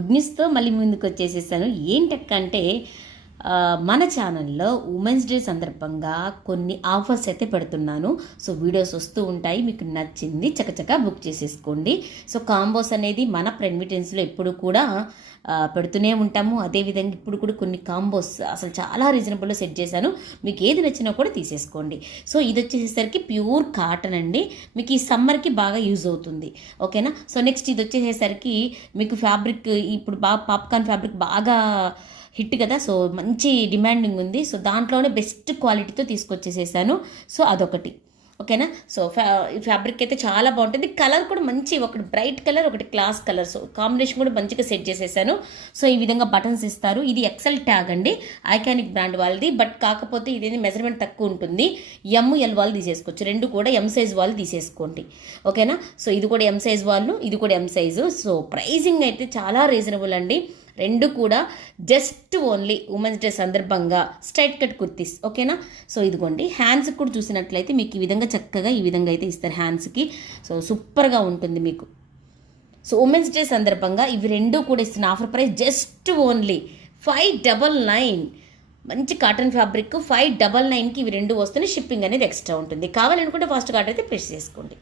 Good న్యూస్తో మళ్ళీ ముందుకు వచ్చేసేసాను. ఏంటంటే మన ఛానల్లో ఉమెన్స్ డే సందర్భంగా కొన్ని ఆఫర్స్ అయితే పెడుతున్నాను. సో వీడియోస్ వస్తూ ఉంటాయి, మీకు నచ్చింది చకచకా బుక్ చేసేసుకోండి. సో కాంబోస్ అనేది మన ప్రెన్విటెన్స్లో ఎప్పుడు కూడా పెడుతూనే ఉంటాము. అదేవిధంగా ఇప్పుడు కూడా కొన్ని కాంబోస్ అసలు చాలా రీజనబుల్లో సెట్ చేశాను. మీకు ఏది నచ్చినా కూడా తీసేసుకోండి. సో ఇది వచ్చేసరికి ప్యూర్ కాటన్ అండి, మీకు ఈ సమ్మర్కి బాగా యూజ్ అవుతుంది. ఓకేనా. సో నెక్స్ట్ ఇది వచ్చేసరికి మీకు ఫ్యాబ్రిక్ ఇప్పుడు బాగా పాప్కార్న్ ఫ్యాబ్రిక్ బాగా హిట్ కదా, సో మంచి డిమాండింగ్ ఉంది. సో దాంట్లోనే బెస్ట్ క్వాలిటీతో తీసుకొచ్చేసేసాను. సో అదొకటి. ఓకేనా. సో ఫ్యాబ్రిక్ అయితే చాలా బాగుంటుంది. కలర్ కూడా మంచి, ఒకటి బ్రైట్ కలర్, ఒకటి క్లాస్ కలర్. సో కాంబినేషన్ కూడా మంచిగా సెట్ చేసేసాను. సో ఈ విధంగా బటన్స్ ఇస్తారు. ఇది ఎక్సెల్ ట్యాగ్ అండి, ఐకానిక్ బ్రాండ్ వాళ్ళది. బట్ కాకపోతే ఇది మెజర్మెంట్ తక్కువ ఉంటుంది. ఎల్ వాళ్ళు తీసేసుకోవచ్చు, రెండు కూడా ఎం సైజ్ వాళ్ళు తీసేసుకోండి. ఓకేనా. సో ఇది కూడా ఎం సైజ్ వాళ్ళు, ఇది కూడా ఎం సైజు. సో ప్రైజింగ్ అయితే చాలా రీజనబుల్ అండి. రెండు కూడా జస్ట్ ఓన్లీ ఉమెన్స్ డే సందర్భంగా స్ట్రైట్ కట్ కుర్తీస్. ఓకేనా. సో ఇదిగోండి, హ్యాండ్స్కి కూడా చూసినట్లయితే మీకు ఈ విధంగా చక్కగా ఈ విధంగా అయితే ఇస్తారు హ్యాండ్స్కి. సో సూపర్గా ఉంటుంది మీకు. సో ఉమెన్స్ డే సందర్భంగా ఇవి రెండు కూడా ఇస్తున్న ఆఫర్ ప్రైస్ జస్ట్ ఓన్లీ 599. మంచి కాటన్ ఫ్యాబ్రిక్ 599కి ఇవి రెండు వస్తేనే షిప్పింగ్ అనేది ఎక్స్ట్రా ఉంటుంది. కావాలనుకుంటే ఫాస్ట్ కార్డ్ అయితే ప్లేస్ చేసుకోండి.